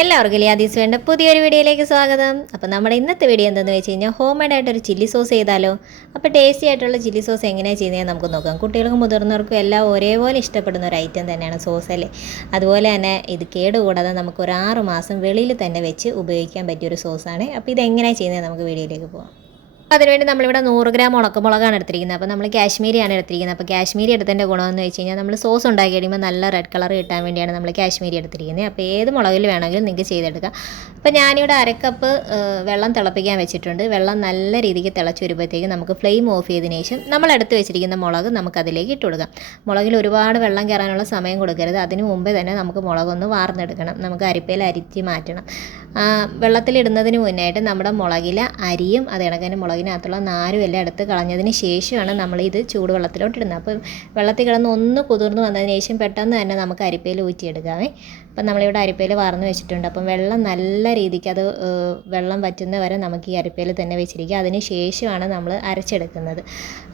എല്ലാവർക്കും ലിയാദീസ് വേണ്ട പുതിയൊരു വീഡിയോയിലേക്ക് സ്വാഗതം. അപ്പോൾ നമ്മുടെ ഇന്നത്തെ വീഡിയോ എന്താണെന്ന് വെച്ച് കഴിഞ്ഞാൽ ഹോം മെയ്ഡ് ആയിട്ടൊരു ചില്ലി സോസ് ചെയ്താലോ. അപ്പോൾ ടേസ്റ്റി ആയിട്ടുള്ള ചില്ലി സോസ് എങ്ങനെയാണ് ചെയ്യുന്നത് നമുക്ക് നോക്കാം. കുട്ടികൾക്കും മുതിർന്നവർക്കും എല്ലാം ഒരേപോലെ ഇഷ്ടപ്പെടുന്ന ഒരു ഐറ്റം തന്നെയാണ് സോസ് അല്ലേ. അതുപോലെ തന്നെ ഇത് കേടുകൂടാതെ നമുക്ക് ഒരു 6 മാസം വെളിയിൽ തന്നെ വെച്ച് ഉപയോഗിക്കാൻ പറ്റിയൊരു സോസാണ്. അപ്പോൾ ഇതെങ്ങനെയാണ് ചെയ്യുന്നത് നമുക്ക് വീഡിയോയിലേക്ക് പോകാം. അതിനുവേണ്ടി നമ്മളിവിടെ 100 ഗ്രാം ഉണക്കമുളകാണ് എടുത്തിരിക്കുന്നത്. അപ്പോൾ നമ്മൾ കാശ്മീരിയാണ് എടുത്തിരിക്കുന്നത്. അപ്പോൾ കാശ്മീരി എടുത്തതിൻ്റെ ഗുണമെന്ന് വെച്ച് കഴിഞ്ഞാൽ നമ്മൾ സോസ് ഉണ്ടാക്കി കഴിയുമ്പോൾ നല്ല റെഡ് കളർ കിട്ടാൻ വേണ്ടിയാണ് നമ്മൾ കാശ്മീരി എടുത്തിരിക്കുന്നത്. അപ്പോൾ ഏത് മുളകിൽ വേണമെങ്കിലും നിങ്ങൾക്ക് ചെയ്തെടുക്കാം. അപ്പോൾ ഞാനിവിടെ 1/2 കപ്പ് വെള്ളം തിളപ്പിക്കാൻ വെച്ചിട്ടുണ്ട്. വെള്ളം നല്ല രീതിക്ക് തിളച്ച് വരുമ്പോഴത്തേക്ക് നമുക്ക് ഫ്ലെയിം ഓഫ് ചെയ്തതിന് ശേഷം നമ്മൾ എടുത്ത് വെച്ചിരിക്കുന്ന മുളക് നമുക്കതിലേക്ക് ഇട്ട് കൊടുക്കാം. മുളകിൽ ഒരുപാട് വെള്ളം കയറാനുള്ള സമയം കൊടുക്കരുത്. അതിന് മുമ്പേ തന്നെ നമുക്ക് മുളകൊന്ന് വാർന്നെടുക്കണം. നമുക്ക് അരിപ്പയിൽ അരിച്ച് മാറ്റണം. വെള്ളത്തിലിടുന്നതിന് മുന്നായിട്ട് നമ്മുടെ മുളകിലെ അരിയും അത് കണക്കിന് മുളകിനകത്തുള്ള നാരും എല്ലാം എടുത്ത് കളഞ്ഞതിന് ശേഷമാണ് നമ്മളിത് ചൂടുവെള്ളത്തിലോട്ട് ഇടുന്നത്. അപ്പം വെള്ളത്തിൽ കിടന്ന് ഒന്ന് കുതിർന്ന് വന്നതിന് ശേഷം പെട്ടെന്ന് തന്നെ നമുക്ക് അരിപ്പയിൽ ഊറ്റിയെടുക്കാമേ. അപ്പം നമ്മളിവിടെ അരിപ്പയിൽ വാർന്ന് വെച്ചിട്ടുണ്ട്. അപ്പം വെള്ളം നല്ല രീതിക്ക് അത് വെള്ളം വറ്റുന്ന വരെ നമുക്ക് ഈ അരിപ്പയിൽ തന്നെ വെച്ചിരിക്കുക. അതിന് ശേഷമാണ് നമ്മൾ അരച്ചെടുക്കുന്നത്.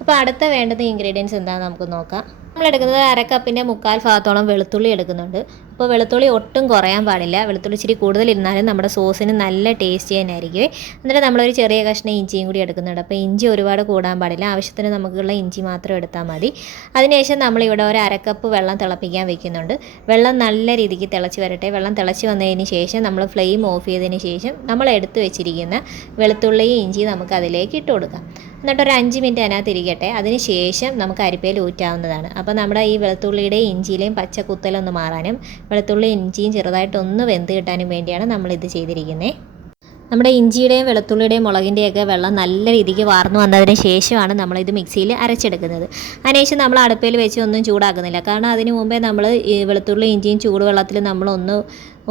അപ്പോൾ അടുത്ത വേണ്ടുന്ന ഇൻഗ്രീഡിയൻസ് എന്താണെന്ന് നമുക്ക് നോക്കാം. നമ്മളെടുക്കുന്നത് 1/2 കപ്പിൻ്റെ 3/4 ഭാഗത്തോളം വെളുത്തുള്ളി എടുക്കുന്നുണ്ട്. അപ്പോൾ വെളുത്തുള്ളി ഒട്ടും കുറയാൻ പാടില്ല. വെളുത്തുള്ളി ഇച്ചിരി കൂടുതലിരുന്നാലും നമ്മുടെ സോസിന് നല്ല ടേസ്റ്റി തന്നെയായിരിക്കും. എന്നിട്ട് നമ്മളൊരു ചെറിയ കഷ്ണം ഇഞ്ചിയും കൂടി എടുക്കുന്നുണ്ട്. അപ്പോൾ ഇഞ്ചി ഒരുപാട് കൂടാൻ പാടില്ല. ആവശ്യത്തിന് നമുക്കുള്ള ഇഞ്ചി മാത്രം എടുത്താൽ മതി. അതിനുശേഷം നമ്മളിവിടെ ഒരു 1/2 കപ്പ് വെള്ളം തിളപ്പിക്കാൻ വെക്കുന്നുണ്ട്. വെള്ളം നല്ല രീതിക്ക് തിളച്ച് വരട്ടെ. വെള്ളം തിളച്ച് വന്നതിന് ശേഷം നമ്മൾ ഫ്ലെയിം ഓഫ് ചെയ്തതിന് ശേഷം നമ്മൾ എടുത്ത് വെച്ചിരിക്കുന്ന വെളുത്തുള്ളിയും ഇഞ്ചി നമുക്ക് അതിലേക്ക് ഇട്ട് കൊടുക്കാം. എന്നിട്ടൊരു 5 മിനിറ്റ് അതിനകത്ത് ഇരിക്കട്ടെ. അതിന് ശേഷം നമുക്ക് അരിപ്പയിൽ ഊറ്റാവുന്നതാണ്. അപ്പോൾ നമ്മുടെ ഈ വെളുത്തുള്ളിയുടെയും ഇഞ്ചിയിലെയും പച്ച കുത്തലൊന്ന് മാറാനും വെളുത്തുള്ളി ഇഞ്ചിയും ചെറുതായിട്ടൊന്ന് വെന്ത് കിട്ടാനും വേണ്ടിയാണ് നമ്മളിത് ചെയ്തിരിക്കുന്നത്. നമ്മുടെ ഇഞ്ചിയുടെയും വെളുത്തുള്ളിയുടെയും മുളകിൻ്റെയൊക്കെ വെള്ളം നല്ല രീതിക്ക് വാർന്നു വന്നതിന് ശേഷമാണ് നമ്മളിത് മിക്സിയിൽ അരച്ചെടുക്കുന്നത്. അതിനുശേഷം നമ്മൾ അടുപ്പിൽ വെച്ച് ഒന്നും ചൂടാക്കുന്നില്ല. കാരണം അതിന് മുമ്പേ നമ്മൾ ഈ വെളുത്തുള്ളി ഇഞ്ചിയും ചൂടുവെള്ളത്തിൽ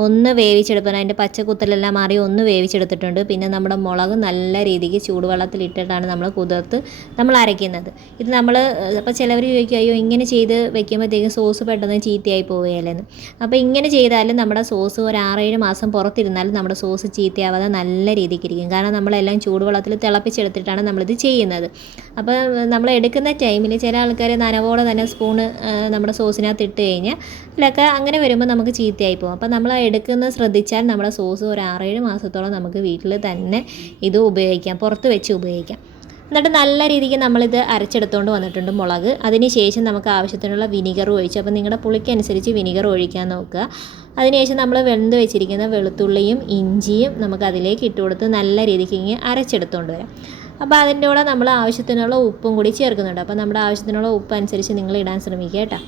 ഒന്ന് വേവിച്ചെടുക്കണം. അതിൻ്റെ പച്ചക്കുത്തലെല്ലാം മാറി ഒന്ന് വേവിച്ചെടുത്തിട്ടുണ്ട്. പിന്നെ നമ്മുടെ മുളക് നല്ല രീതിക്ക് ചൂടുവെള്ളത്തിലിട്ടിട്ടാണ് നമ്മൾ കുതിർത്ത് നമ്മൾ അരയ്ക്കുന്നത്. ഇത് നമ്മൾ അപ്പോൾ ചിലവർ ചോദിക്കും, അയ്യോ ഇങ്ങനെ ചെയ്ത് വെക്കുമ്പോഴത്തേക്കും സോസ് പെട്ടെന്ന് ചീത്തയായി പോവുകയല്ലെന്ന്. അപ്പോൾ ഇങ്ങനെ ചെയ്താലും നമ്മുടെ സോസ് ഒരു 6-7 മാസം പുറത്തിരുന്നാലും നമ്മുടെ സോസ് ചീത്തയാവാതെ നല്ല രീതിക്ക് ഇരിക്കും. കാരണം നമ്മളെല്ലാം ചൂടുവെള്ളത്തിൽ തിളപ്പിച്ചെടുത്തിട്ടാണ് നമ്മളിത് ചെയ്യുന്നത്. അപ്പോൾ നമ്മൾ എടുക്കുന്ന ടൈമിൽ ചില ആൾക്കാർ നനവോടെ തന്നെ സ്പൂണ് നമ്മുടെ സോസിനകത്ത് ഇട്ട് കഴിഞ്ഞാൽ ഇതിലൊക്കെ അങ്ങനെ വരുമ്പോൾ നമുക്ക് ചീത്തയായി പോകും. അപ്പോൾ നമ്മൾ എടുക്കുന്നത് ശ്രദ്ധിച്ചാൽ നമ്മുടെ സോസ് ഒരു 6-7 മാസത്തോളം നമുക്ക് വീട്ടിൽ തന്നെ ഇത് ഉപയോഗിക്കാം, പുറത്ത് വെച്ച് ഉപയോഗിക്കാം. എന്നിട്ട് നല്ല രീതിക്ക് നമ്മളിത് അരച്ചെടുത്തുകൊണ്ട് വന്നിട്ടുണ്ട് മുളക്. അതിന് ശേഷം നമുക്ക് ആവശ്യത്തിനുള്ള വിനീഗർ ഒഴിച്ചു. അപ്പോൾ നിങ്ങളുടെ പുളിക്കനുസരിച്ച് വിനീഗർ ഒഴിക്കാൻ നോക്കുക. അതിനുശേഷം നമ്മൾ വെന്ത് വെച്ചിരിക്കുന്ന വെളുത്തുള്ളിയും ഇഞ്ചിയും നമുക്ക് അതിലേക്ക് ഇട്ട് കൊടുത്ത് നല്ല രീതിക്ക് ഇങ്ങനെ അരച്ചെടുത്തുകൊണ്ട് വരാം. അപ്പോൾ അതിൻ്റെ കൂടെ നമ്മൾ ആവശ്യത്തിനുള്ള ഉപ്പും കൂടി ചേർക്കുന്നുണ്ട്. അപ്പോൾ നമ്മുടെ ആവശ്യത്തിനുള്ള ഉപ്പ് അനുസരിച്ച് നിങ്ങൾ ഇടാൻ ശ്രമിക്കുക കേട്ടോ.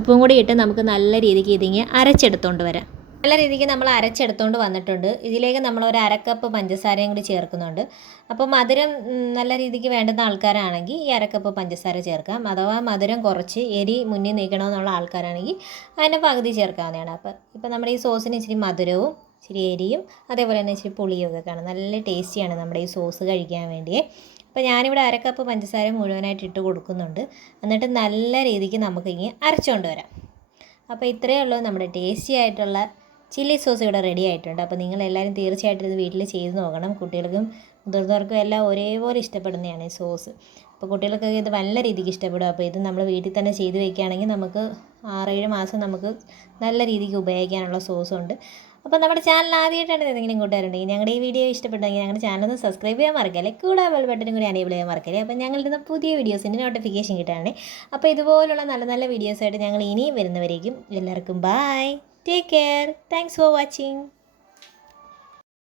ഉപ്പും കൂടി ഇട്ട് നമുക്ക് നല്ല രീതിക്ക് ഇതിങ്ങനെ അരച്ചെടുത്തുകൊണ്ട് വരാം. നല്ല രീതിക്ക് നമ്മൾ അരച്ചെടുത്തുകൊണ്ട് വന്നിട്ടുണ്ട്. ഇതിലേക്ക് നമ്മൾ ഒരു 1/2 കപ്പ് പഞ്ചസാരയും കൂടി ചേർക്കുന്നുണ്ട്. അപ്പോൾ മധുരം നല്ല രീതിക്ക് വേണ്ടുന്ന ആൾക്കാരാണെങ്കിൽ ഈ 1/2 കപ്പ് പഞ്ചസാര ചേർക്കാം. അഥവാ മധുരം കുറച്ച് എരി മുന്നിൽ നീക്കണമെന്നുള്ള ആൾക്കാരാണെങ്കിൽ അതിൻ്റെ പകുതി ചേർക്കാവുന്നതാണ്. അപ്പോൾ നമ്മുടെ ഈ സോസിന് ഇച്ചിരി മധുരവും ഇച്ചിരി എരിയും അതേപോലെ തന്നെ ഇച്ചിരി പുളിയും ഒക്കെ കാണും. നല്ല ടേസ്റ്റിയാണ് നമ്മുടെ ഈ സോസ് കഴിക്കാൻ വേണ്ടിയേ. അപ്പോൾ ഞാനിവിടെ 1/2 കപ്പ് പഞ്ചസാര മുഴുവനായിട്ട് ഇട്ട് കൊടുക്കുന്നുണ്ട്. എന്നിട്ട് നല്ല രീതിക്ക് നമുക്കിങ്ങനെ അരച്ചുകൊണ്ട് വരാം. അപ്പോൾ ഇത്രയേ ഉള്ളൂ, നമ്മുടെ ടേസ്റ്റി ആയിട്ടുള്ള ചില്ലി സോസ് ഇവിടെ റെഡി ആയിട്ടുണ്ട്. അപ്പോൾ നിങ്ങളെല്ലാവരും തീർച്ചയായിട്ടും ഇത് വീട്ടിൽ ചെയ്ത് നോക്കണം. കുട്ടികൾക്കും മുതിർന്നവർക്കും എല്ലാം ഒരേപോലെ ഇഷ്ടപ്പെടുന്നതാണ് ഈ സോസ്. അപ്പോൾ കുട്ടികൾക്കൊക്കെ ഇത് നല്ല രീതിക്ക് ഇഷ്ടപ്പെടും. അപ്പോൾ ഇത് നമ്മൾ വീട്ടിൽ തന്നെ ചെയ്ത് വയ്ക്കുകയാണെങ്കിൽ നമുക്ക് 6-7 മാസം നമുക്ക് നല്ല രീതിക്ക് ഉപയോഗിക്കാനുള്ള സോസുണ്ട്. അപ്പോൾ നമ്മുടെ ചാനൽ ആദ്യമായിട്ടാണ് എന്തെങ്കിലും കൂട്ടുകാരുണ്ടെങ്കിൽ ഞങ്ങളുടെ ഈ വീഡിയോ ഇഷ്ടപ്പെട്ടെങ്കിൽ ഞങ്ങളുടെ ചാനൽ ഒന്ന് സബ്സ്ക്രൈബ് ചെയ്യാൻ മറക്കല്ലേ. കൂടെ ബെൽ ബട്ടനും കൂടി എനേബിൾ ചെയ്യാൻ മറക്കല്ലേ. അപ്പോൾ ഞങ്ങളുടെ പുതിയ വീഡിയോസിൻ്റെ നോട്ടിഫിക്കേഷൻ കിട്ടാണ്. അപ്പോൾ ഇതുപോലുള്ള നല്ല നല്ല വീഡിയോസായിട്ട് ഞങ്ങൾ ഇനിയും വരുന്നവരേക്കും എല്ലാവർക്കും bye, take care, thanks for watching.